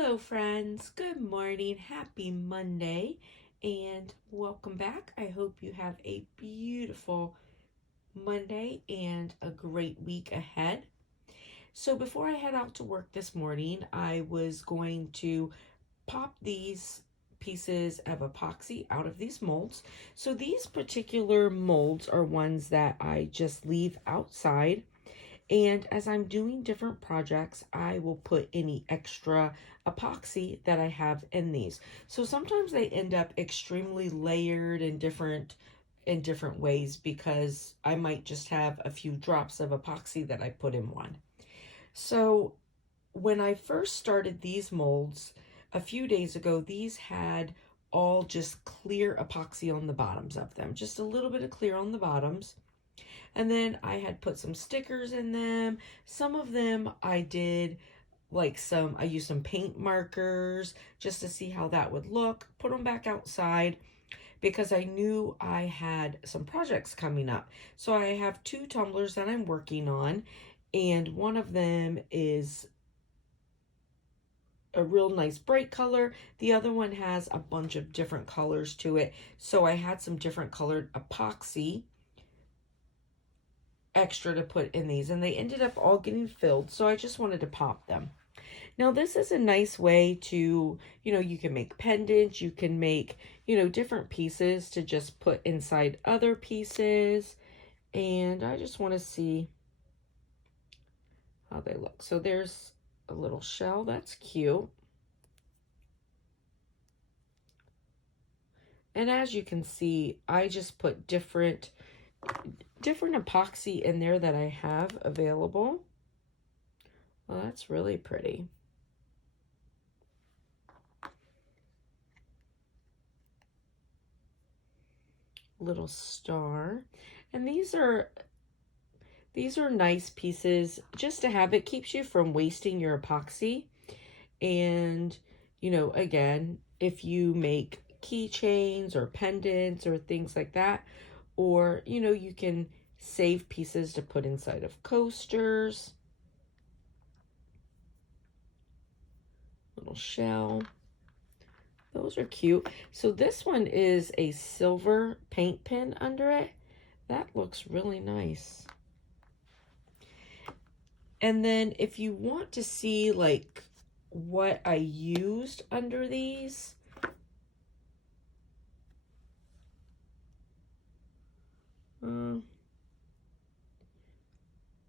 Hello friends, good morning, happy Monday, and welcome back. I hope you have a beautiful Monday and a great week ahead. So before I head out to work this morning, I was going to pop these pieces of epoxy out of these molds. So these particular molds are ones that I just leave outside. And as I'm doing different projects, I will put any extra epoxy that I have in these. So sometimes they end up extremely layered in different ways because I might just have a few drops of epoxy that I put in one. So when I first started these molds a few days ago, these had all just clear epoxy on the bottoms of them, just a little bit of clear on the bottoms. And then I had put some stickers in them. Some of them I did I used some paint markers just to see how that would look. Put them back outside because I knew I had some projects coming up. So I have two tumblers that I'm working on, and one of them is a real nice bright color. The other one has a bunch of different colors to it. So I had some different colored epoxy extra to put in these, and they ended up all getting filled, so I just wanted to pop them. Now this is a nice way to, you can make pendants, you can make, different pieces to just put inside other pieces, and I just want to see how they look. So there's a little shell, that's cute. And as you can see, I just put different epoxy in there that I have available. Well, that's really pretty. Little star. And these are nice pieces just to have. It keeps you from wasting your epoxy. And again, if you make keychains or pendants or things like that, or you can save pieces to put inside of coasters. Little shell. Those are cute. So this one is a silver paint pen under it. That looks really nice. And then if you want to see like what I used under these,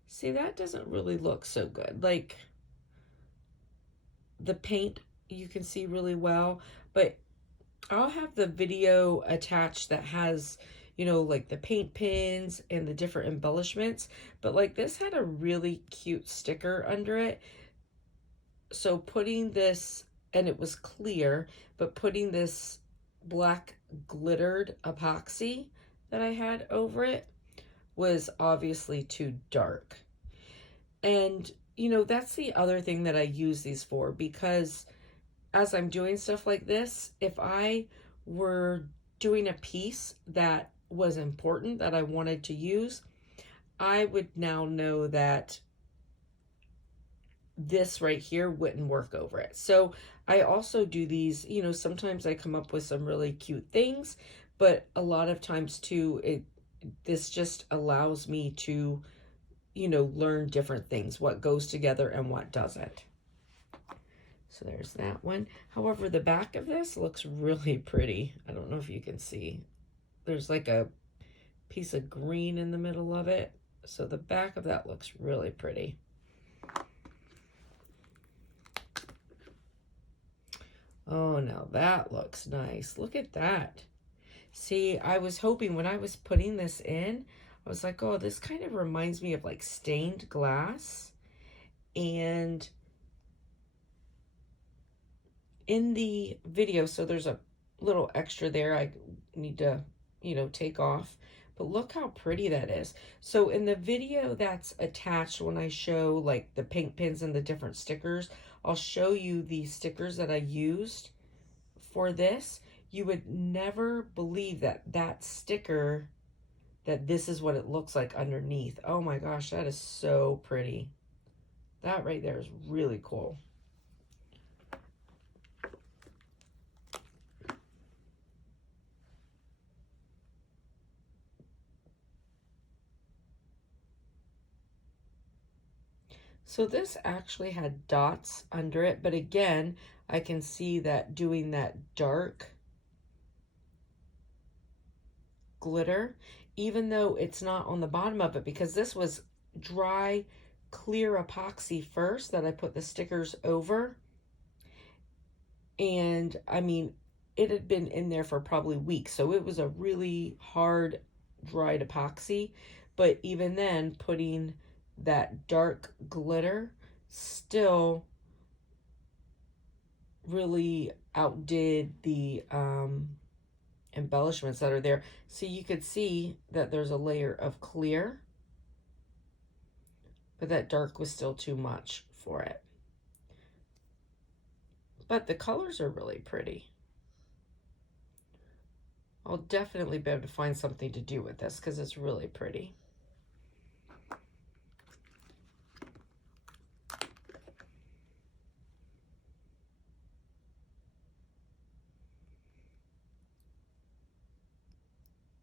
see, that doesn't really look so good. Like the paint you can see really well, but I'll have the video attached that has, like the paint pins and the different embellishments. But like this had a really cute sticker under it. So putting this, and it was clear, but putting this black glittered epoxy that I had over it was obviously too dark. And, that's the other thing that I use these for, because as I'm doing stuff like this, if I were doing a piece that was important that I wanted to use, I would now know that this right here wouldn't work over it. So I also do these, sometimes I come up with some really cute things, but a lot of times too, this just allows me to, learn different things, what goes together and what doesn't. So there's that one. However, the back of this looks really pretty. I don't know if you can see. There's like a piece of green in the middle of it. So the back of that looks really pretty. Oh, now that looks nice. Look at that. See, I was hoping when I was putting this in, I was like, oh, this kind of reminds me of like stained glass. And in the video, so there's a little extra there I need to, take off. But look how pretty that is. So in the video that's attached, when I show like the paint pins and the different stickers, I'll show you the stickers that I used for this. You would never believe that sticker, that this is what it looks like underneath. Oh my gosh, that is so pretty. That right there is really cool. So this actually had dots under it, but again, I can see that doing that dark glitter, even though it's not on the bottom of it, because this was dry, clear epoxy first that I put the stickers over. And I mean, it had been in there for probably weeks, so it was a really hard, dried epoxy. But even then, putting that dark glitter still really outdid the embellishments that are there. So you could see that there's a layer of clear, but that dark was still too much for it. But the colors are really pretty. I'll definitely be able to find something to do with this because it's really pretty.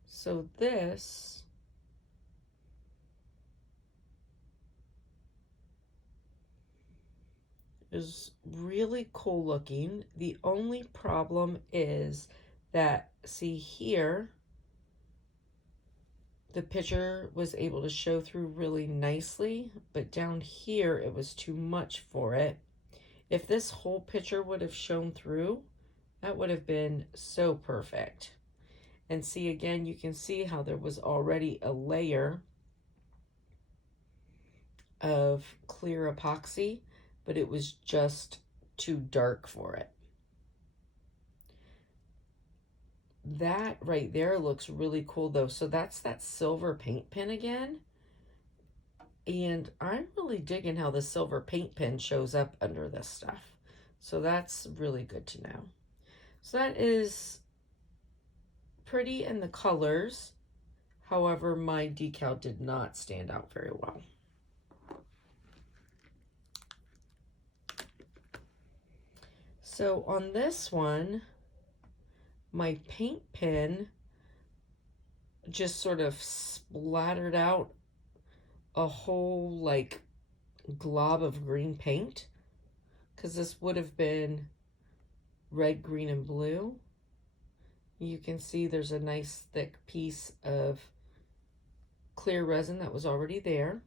So this is really cool looking. The only problem is that, see here, the picture was able to show through really nicely, but down here it was too much for it. If this whole picture would have shown through, that would have been so perfect. And see, again, you can see how there was already a layer of clear epoxy, but it was just too dark for it. That right there looks really cool though. So that's that silver paint pen again. And I'm really digging how the silver paint pen shows up under this stuff. So that's really good to know. So that is pretty in the colors. However, my decal did not stand out very well. So on this one, my paint pen just sort of splattered out a whole like glob of green paint, because this would have been red, green, and blue. You can see there's a nice thick piece of clear resin that was already there.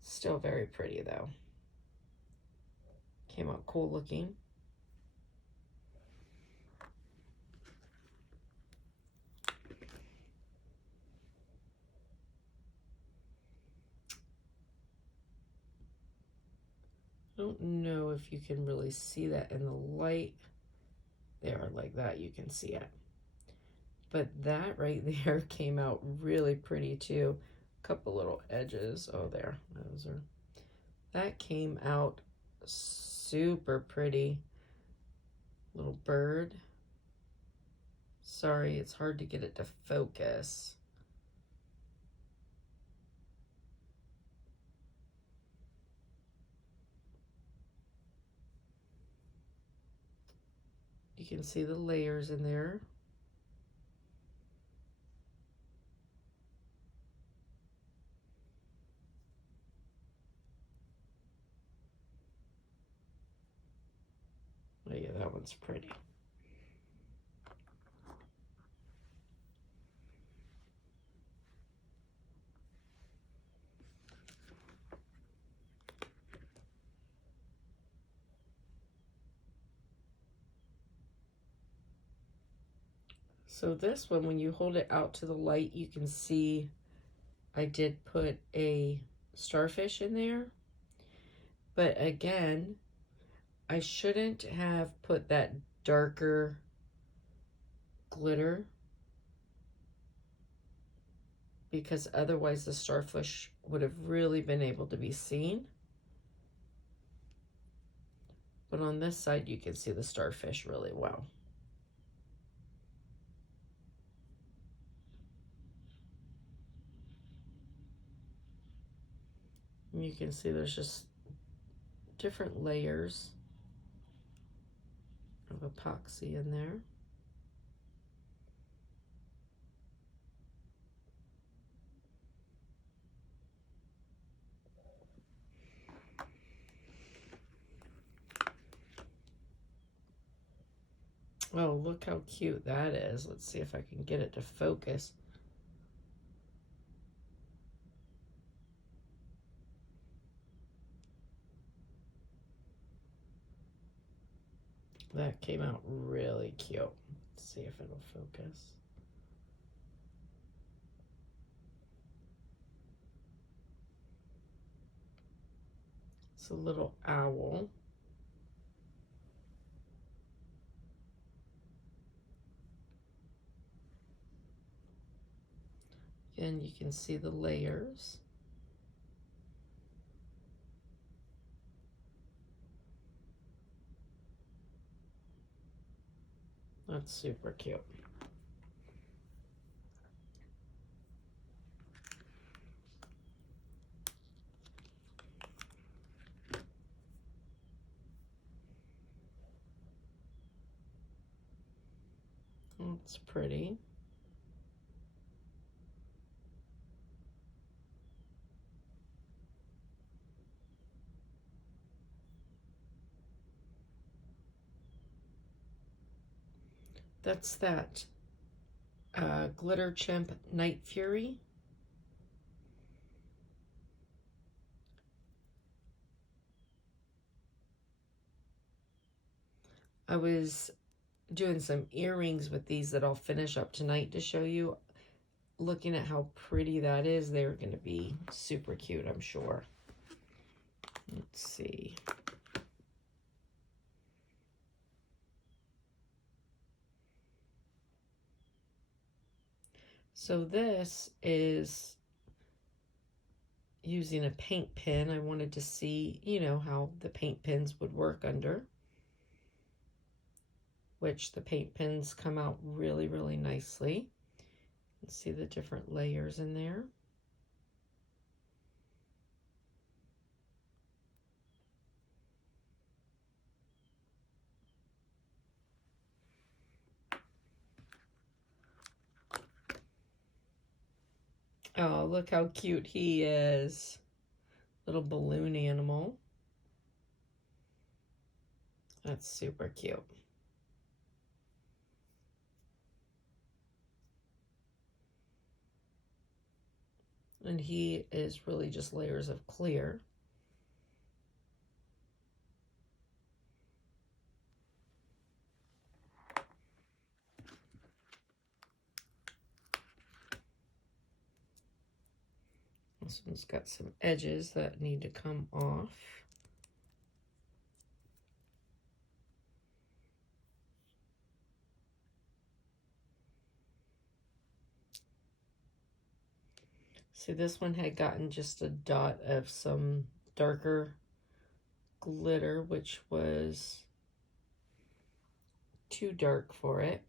Still very pretty though. Came out cool looking. I don't know if you can really see that in the light. There, like that, you can see it. But that right there came out really pretty too. A couple little edges. Oh, there. Those are. That came out super pretty. Little bird. Sorry, it's hard to get it to focus. You can see the layers in there. Oh yeah, that one's pretty. So this one, when you hold it out to the light, you can see I did put a starfish in there. But again, I shouldn't have put that darker glitter, because otherwise the starfish would have really been able to be seen. But on this side, you can see the starfish really well. And you can see there's just different layers of epoxy in there. Oh, look how cute that is. Let's see if I can get it to focus. That came out really cute. Let's see if it'll focus. It's a little owl. And you can see the layers. That's super cute. It's pretty. That's that Glitter Chimp Night Fury. I was doing some earrings with these that I'll finish up tonight to show you. Looking at how pretty that is, they're going to be super cute, I'm sure. Let's see. So this is using a paint pen. I wanted to see, you know, how the paint pens would work under, which the paint pens come out really, really nicely. Let's see the different layers in there. Oh, look how cute he is. Little balloon animal. That's super cute. And he is really just layers of clear. This one's got some edges that need to come off. See, this one had gotten just a dot of some darker glitter, which was too dark for it.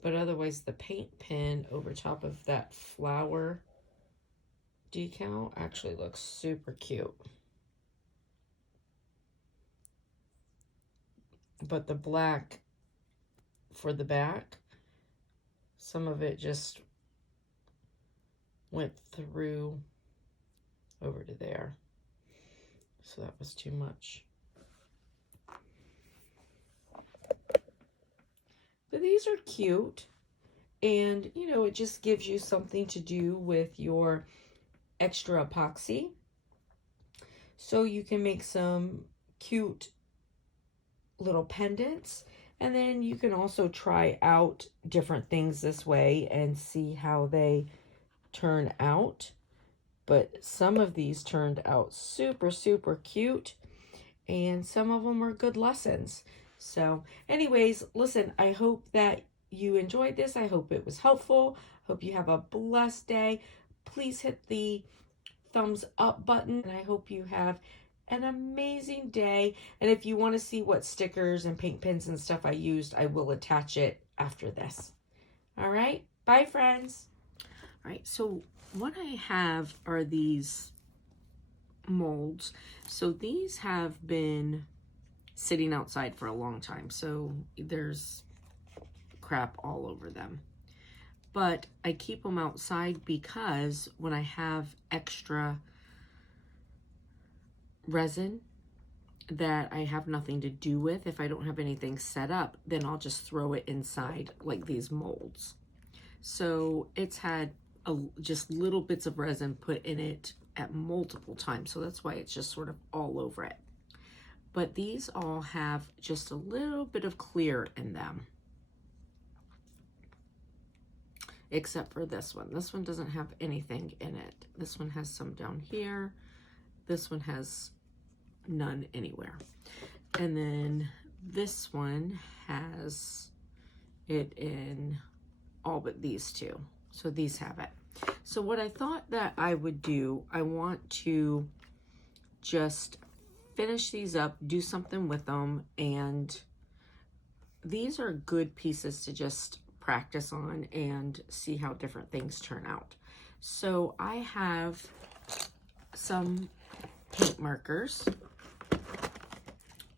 But otherwise, the paint pen over top of that flower decal actually looks super cute. But the black for the back, some of it just went through over to there. So that was too much. But these are cute. And, you know, it just gives you something to do with your extra epoxy. So you can make some cute little pendants. And then you can also try out different things this way and see how they turn out. But some of these turned out super, super cute. And some of them are good lessons. So anyways, listen, I hope that you enjoyed this. I hope it was helpful. Hope you have a blessed day. Please hit the thumbs up button. And I hope you have an amazing day. And if you want to see what stickers and paint pens and stuff I used, I will attach it after this. All right. Bye, friends. All right. So what I have are these molds. So these have been sitting outside for a long time. So there's crap all over them. But I keep them outside because when I have extra resin, that I have nothing to do with, if I don't have anything set up, then I'll just throw it inside like these molds. So it's had just little bits of resin put in it at multiple times. So that's why it's just sort of all over it. But these all have just a little bit of clear in them. Except for this one. This one doesn't have anything in it. This one has some down here. This one has none anywhere. And then this one has it in all but these two. So these have it. So what I thought that I would do, I want to just finish these up, do something with them, and these are good pieces to just practice on and see how different things turn out. So I have some paint markers,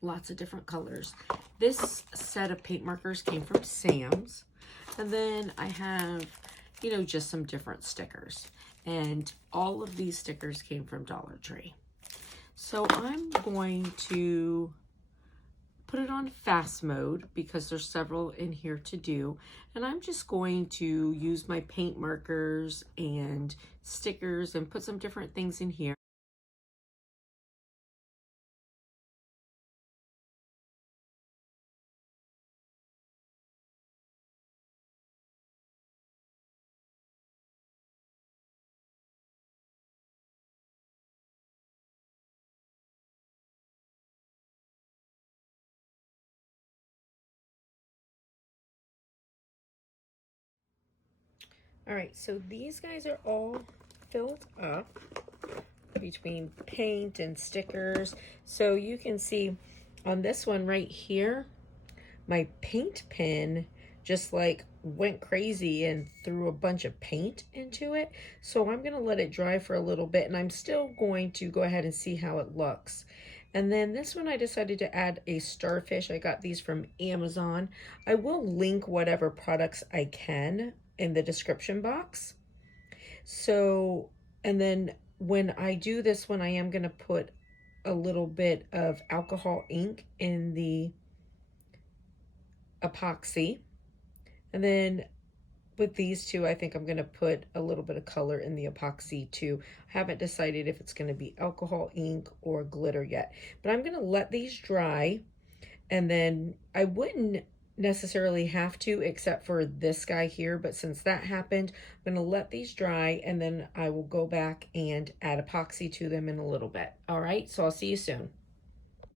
lots of different colors. This set of paint markers came from Sam's. And then I have, you know, just some different stickers. And all of these stickers came from Dollar Tree. So I'm going to put it on fast mode because there's several in here to do. And I'm just going to use my paint markers and stickers and put some different things in here. All right, so these guys are all filled up between paint and stickers. So you can see on this one right here, my paint pen just like went crazy and threw a bunch of paint into it. So I'm gonna let it dry for a little bit, and I'm still going to go ahead and see how it looks. And then this one I decided to add a starfish. I got these from Amazon. I will link whatever products I can in the description box. So, and then when I do this one, I am going to put a little bit of alcohol ink in the epoxy. And then with these two, I think I'm going to put a little bit of color in the epoxy too. I haven't decided if it's going to be alcohol ink or glitter yet, but I'm going to let these dry. And then I wouldn't necessarily have to, except for this guy here, but since that happened, I'm going to let these dry, and then I will go back and add epoxy to them in a little bit. All right, so I'll see you soon.